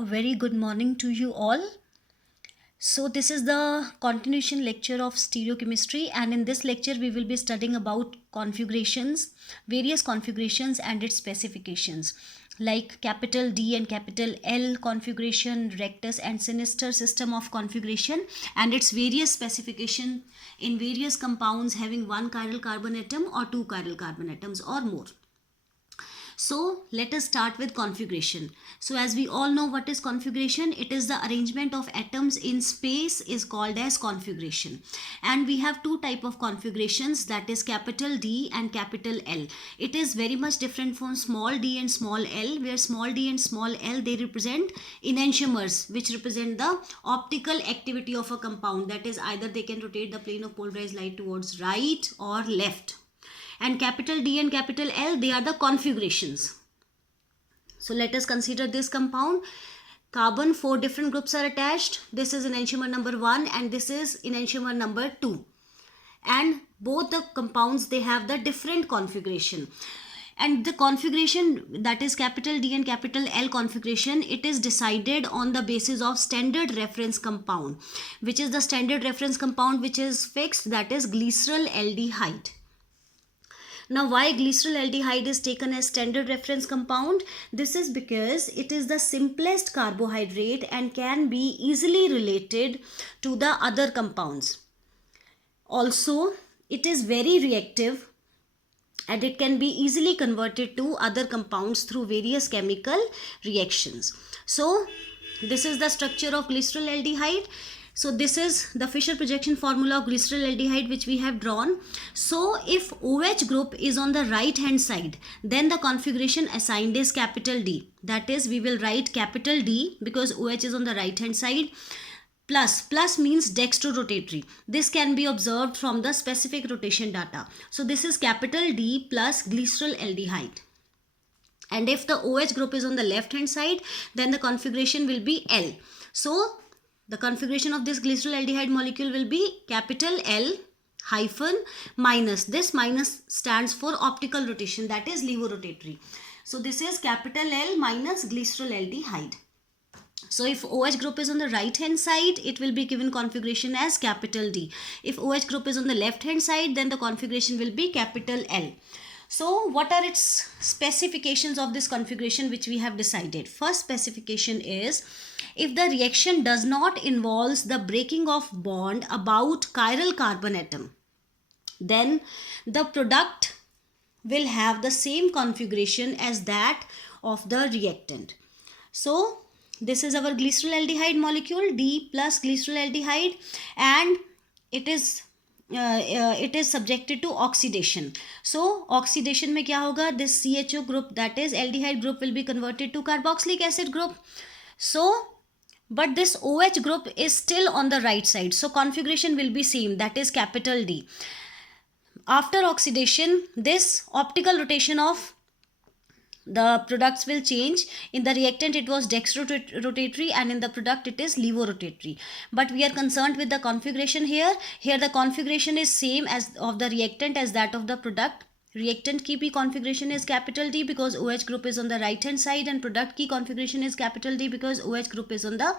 A very good morning to you all. So this is the continuation lecture of stereochemistry, and in this lecture we will be studying about configurations, various configurations and its specifications, like capital D and capital L configuration, rectus and sinister system of configuration, and its various specification in various compounds having one chiral carbon atom or two chiral carbon atoms or more. So let us start with configuration. So as we all know what is configuration, it is the arrangement of atoms in space is called as configuration. And we have two type of configurations, that is capital D and capital L. It is very much different from small d and small l, where small d and small l, they represent enantiomers, which represent the optical activity of a compound. That is, either they can rotate the plane of polarized light towards right or left. And capital D and capital L, they are the configurations. So let us consider this compound. Carbon, 4 different groups are attached. This is enantiomer number 1 and this is enantiomer number 2. And both the compounds, they have the different configuration. And the configuration, that is capital D and capital L configuration, it is decided on the basis of standard reference compound. Which is the standard reference compound which is fixed, that is glycerol aldehyde. Now, why glycerol aldehyde is taken as standard reference compound? This is because it is the simplest carbohydrate and can be easily related to the other compounds. Also, it is very reactive and it can be easily converted to other compounds through various chemical reactions. So, this is the structure of glycerol aldehyde. So this is the Fischer projection formula of glycerol aldehyde which we have drawn. So if OH group is on the right hand side, then the configuration assigned is capital D. That is, we will write capital D because OH is on the right hand side. Plus means dextrorotatory. This can be observed from the specific rotation data. So this is capital D plus glycerol aldehyde. And if the OH group is on the left hand side, then the configuration will be L. So the configuration of this glycerol aldehyde molecule will be capital L hyphen minus. This minus stands for optical rotation, that is levorotatory. So this is capital L minus glycerol aldehyde. So if OH group is on the right hand side, it will be given configuration as capital D. If OH group is on the left hand side, then the configuration will be capital L. So what are its specifications of this configuration which we have decided? First specification is, if the reaction does not involve the breaking of bond about chiral carbon atom, then the product will have the same configuration as that of the reactant. So this is our glycerol aldehyde molecule, D plus glycerol aldehyde, and it is subjected to oxidation. So oxidation में क्या होगा? This CHO group, that is aldehyde group, will be converted to carboxylic acid group. So but this OH group is still on the right side, so configuration will be same, that is capital D. After oxidation, this optical rotation of the products will change. In the reactant it was dextrorotatory and in the product it is levorotatory. But we are concerned with the configuration here. Here the configuration is same as of the reactant as that of the product. Reactant key P configuration is capital D because OH group is on the right hand side, and product key configuration is capital D because OH group is on the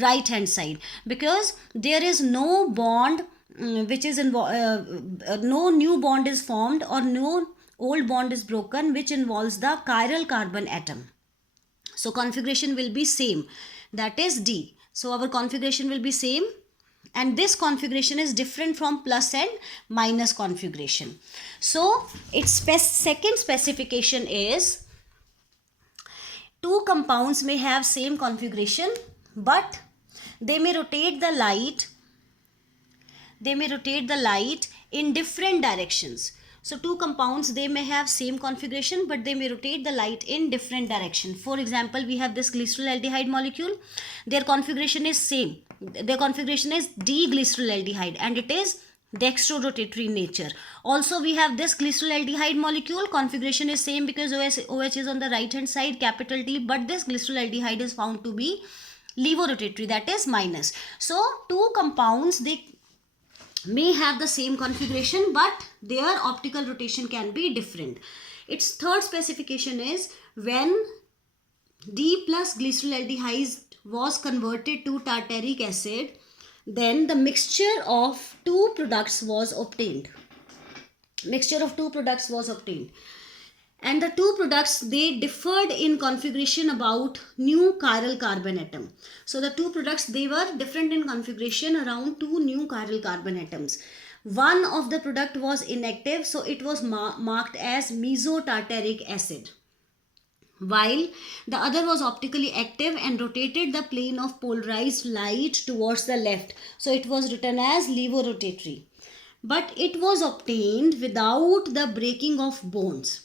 right hand side. Because there is no bond which is no new bond is formed or no old bond is broken which involves the chiral carbon atom. So configuration will be same, that is D. So our configuration will be same, and this configuration is different from plus and minus configuration. So its second specification is, two compounds may have same configuration but they may rotate the light in different directions. So two compounds, they may have same configuration but they may rotate the light in different direction. For example, we have this glycerol aldehyde molecule. Their configuration is same. Their configuration is D-glycerol aldehyde and it is dextrorotatory nature. Also we have this glycerol aldehyde molecule. Configuration is same because OH is on the right hand side, capital D, but this glycerol aldehyde is found to be levorotatory, that is minus. So two compounds, they may have the same configuration but their optical rotation can be different. Its third specification is, when D plus glycerolaldehyde was converted to tartaric acid, then the mixture of two products was obtained. Mixture of two products was obtained. And the two products, they differed in configuration about new chiral carbon atom. So the two products, they were different in configuration around two new chiral carbon atoms. One of the product was inactive, so it was marked as mesotartaric acid, while the other was optically active and rotated the plane of polarized light towards the left, so it was written as levorotatory. But it was obtained without the breaking of bonds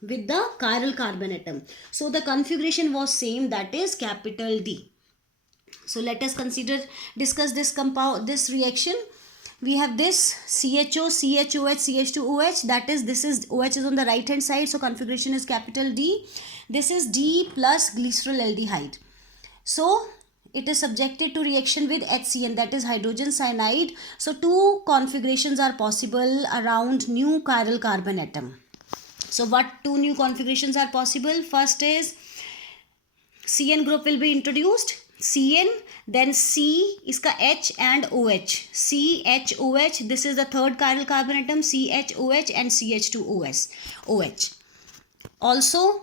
with the chiral carbon atom, so the configuration was same, that is capital D. So let us discuss this compound, this reaction. We have this CHO, CHOH, CH2OH, that is, this is OH is on the right hand side, so configuration is capital D. This is D plus glycerolaldehyde. So it is subjected to reaction with HCN, that is hydrogen cyanide. So two configurations are possible around new chiral carbon atom. So what two new configurations are possible? First is CN group will be introduced, CN, then C iska H and OH, CHOH, this is the third chiral carbon atom, CHOH and CH2OH. OH. Also,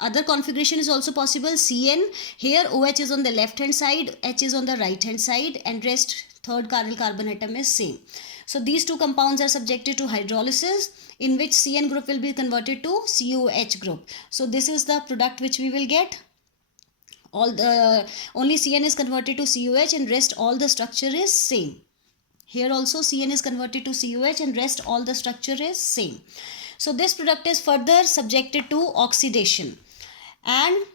other configuration is also possible, CN, here OH is on the left hand side, H is on the right hand side, and rest third chiral carbon atom is same. So these two compounds are subjected to hydrolysis, in which CN group will be converted to COH group. So this is the product which we will get. Only CN is converted to COH and rest all the structure is same. Here also CN is converted to COH and rest all the structure is same. So this product is further subjected to oxidation, and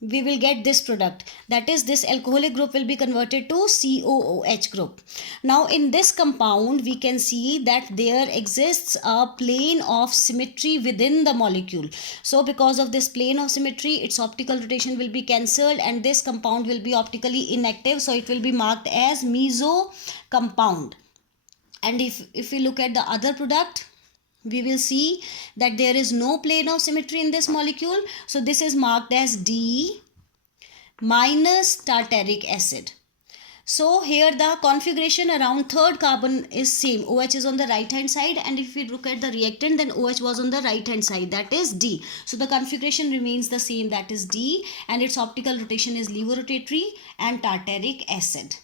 we will get this product, that is, this alcoholic group will be converted to COOH group. Now in this compound we can see that there exists a plane of symmetry within the molecule. So because of this plane of symmetry, its optical rotation will be cancelled and this compound will be optically inactive, so it will be marked as meso compound. And if we look at the other product, we will see that there is no plane of symmetry in this molecule, so this is marked as D minus tartaric acid. So here the configuration around third carbon is same, OH is on the right hand side, and if we look at the reactant, then OH was on the right hand side, that is D. So the configuration remains the same, that is D, and its optical rotation is levorotatory and tartaric acid.